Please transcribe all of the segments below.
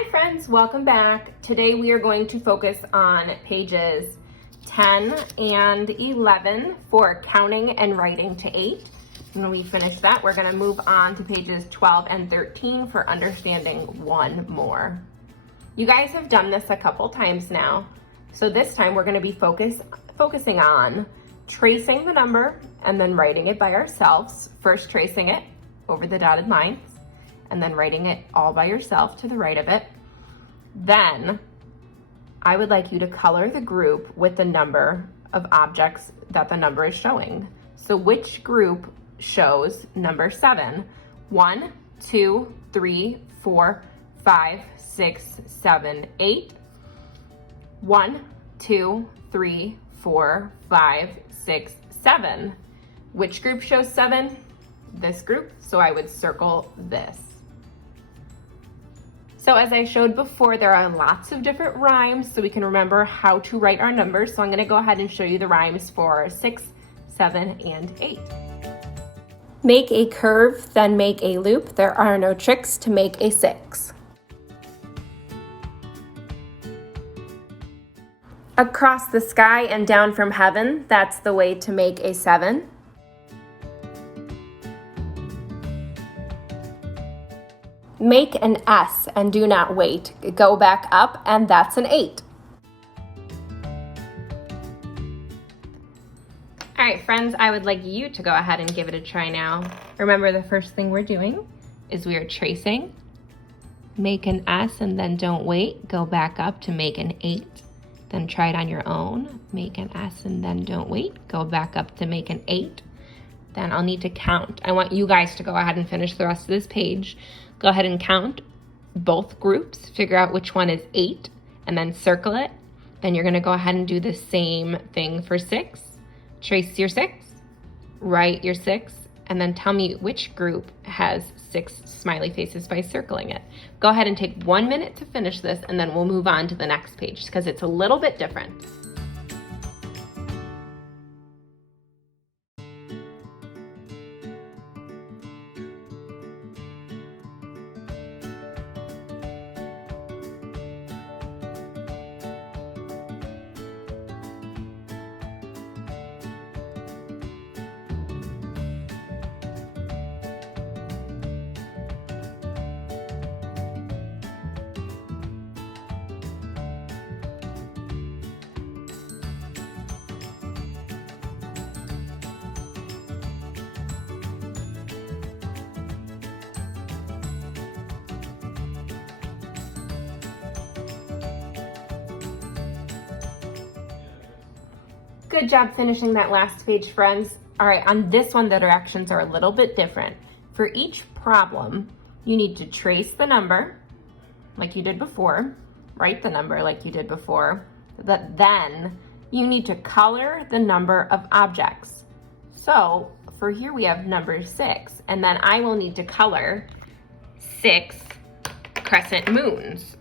Hi friends, welcome back. Today we are going to focus on pages 10 and 11 for counting and writing to 8. When we finish that, we're going to move on to pages 12 and 13 for understanding one more. You guys have done this a couple times now, so this time we're going to be focusing on tracing the number and then writing it by ourselves. First tracing it over the dotted lines, and then writing it all by yourself to the right of it. Then I would like you to color the group with the number of objects that the number is showing. So which group shows number 7? 1, 2, 3, 4, 5, 6, 7, 8. 1, 2, 3, 4, 5, 6, 7. Which group shows 7? This group, so I would circle this. So as I showed before, there are lots of different rhymes so we can remember how to write our numbers. So I'm gonna go ahead and show you the rhymes for 6, 7, and 8. Make a curve, then make a loop. There are no tricks to make a 6. Across the sky and down from heaven, that's the way to make a 7. Make an S and do not wait. Go back up and that's an 8. All right, friends, I would like you to go ahead and give it a try now. Remember, the first thing we're doing is we are tracing. Make an S and then don't wait. Go back up to make an 8. Then try it on your own. Make an S and then don't wait. Go back up to make an 8. Then I'll need to count. I want you guys to go ahead and finish the rest of this page. Go ahead and count both groups, figure out which one is 8, and then circle it. Then you're gonna go ahead and do the same thing for 6. Trace your 6, write your 6, and then tell me which group has 6 smiley faces by circling it. Go ahead and take 1 minute to finish this, and then we'll move on to the next page because it's a little bit different. Good job finishing that last page, friends. All right, on this one, the directions are a little bit different. For each problem, you need to trace the number like you did before, write the number like you did before, then you need to color the number of objects. So for here we have number 6, and then I will need to color 6 crescent moons.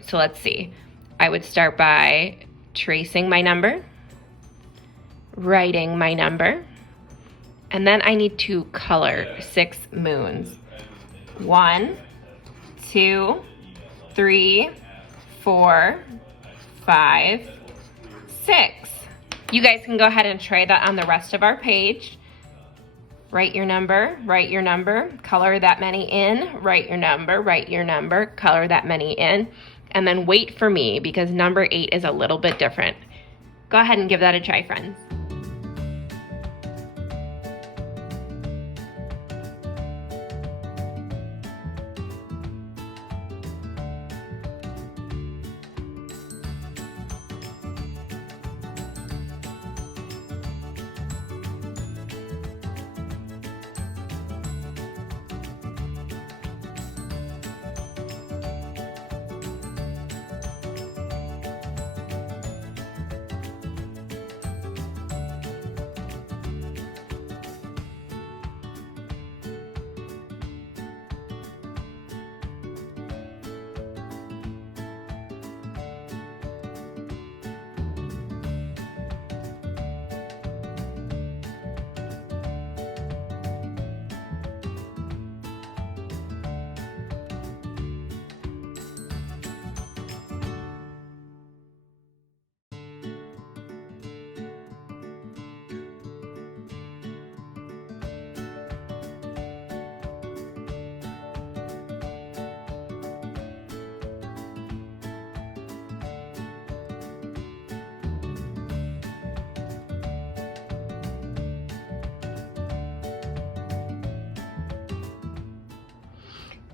So let's see. I would start by tracing my number, writing my number, and then I need to color 6 moons. 1, 2, 3, 4, 5, 6. You guys can go ahead and try that on the rest of our page. Write your number, color that many in, write your number, color that many in, and then wait for me because number 8 is a little bit different. Go ahead and give that a try, friends.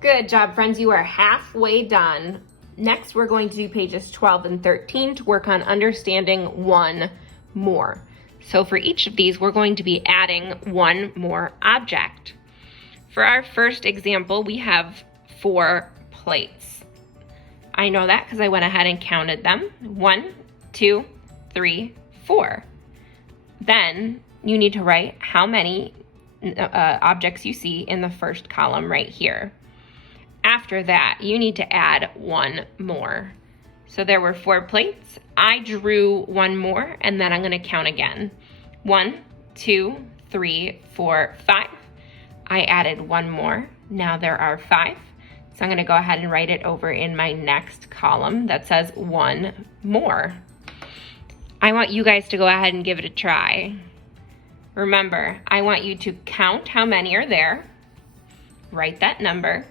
Good job, friends. You are halfway done. Next, we're going to do pages 12 and 13 to work on understanding one more. So for each of these, we're going to be adding one more object. For our first example, we have 4 plates. I know that because I went ahead and counted them. 1, 2, 3, 4. Then you need to write how many objects you see in the first column right here. After that, you need to add one more. So there were 4 plates. I drew one more, and then I'm going to count again. 1, 2, 3, 4, 5. I added one more. Now there are 5. So I'm going to go ahead and write it over in my next column that says one more. I want you guys to go ahead and give it a try. Remember, I want you to count how many are there, write that number,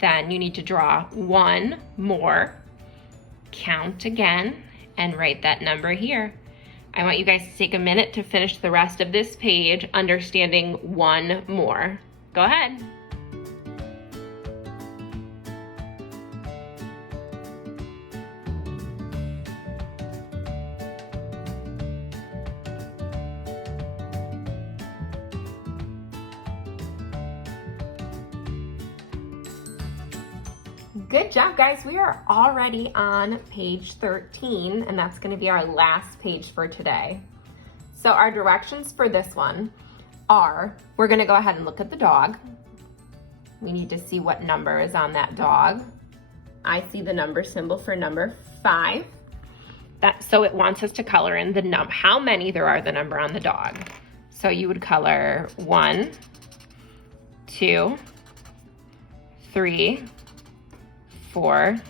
then you need to draw one more, count again, and write that number here. I want you guys to take a minute to finish the rest of this page understanding one more. Go ahead. Good job, guys. We are already on page 13, and that's going to be our last page for today. So our directions for this one are, we're going to go ahead and look at the dog. We need to see what number is on that dog. I see the number symbol for number 5. So it wants us to color in the how many there are the number on the dog. So you would color 1, 2, 3, 4,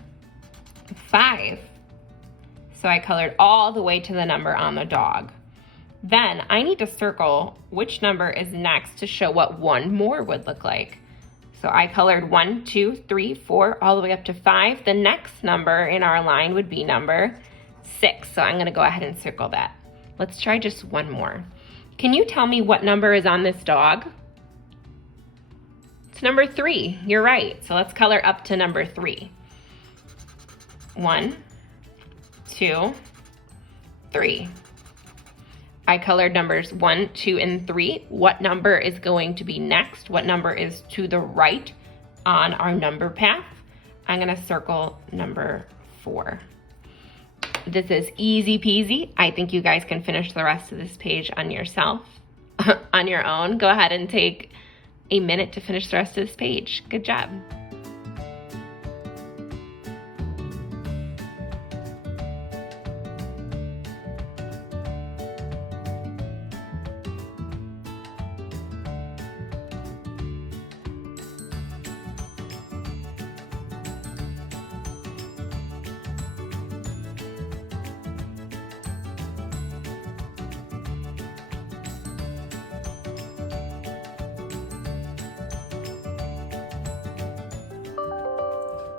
5. So I colored all the way to the number on the dog. Then I need to circle which number is next to show what one more would look like. So I colored 1, 2, 3, 4, all the way up to 5. The next number in our line would be number 6. So I'm going to go ahead and circle that. Let's try just one more. Can you tell me what number is on this dog? It's number 3. You're right. So let's color up to number 3. 1, 2, 3. I colored numbers 1, 2, and 3. What number is going to be next? What number is to the right on our number path? I'm going to circle number 4. This is easy peasy. I think you guys can finish the rest of this page on yourself, on your own. Go ahead and take a minute to finish the rest of this page. Good job.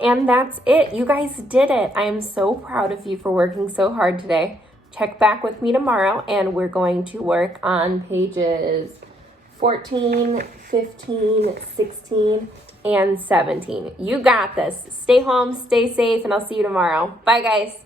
And that's it. You guys did it. I am so proud of you for working so hard today. Check back with me tomorrow, and we're going to work on pages 14, 15, 16, and 17. You got this. Stay home, stay safe, and I'll see you tomorrow. Bye, guys.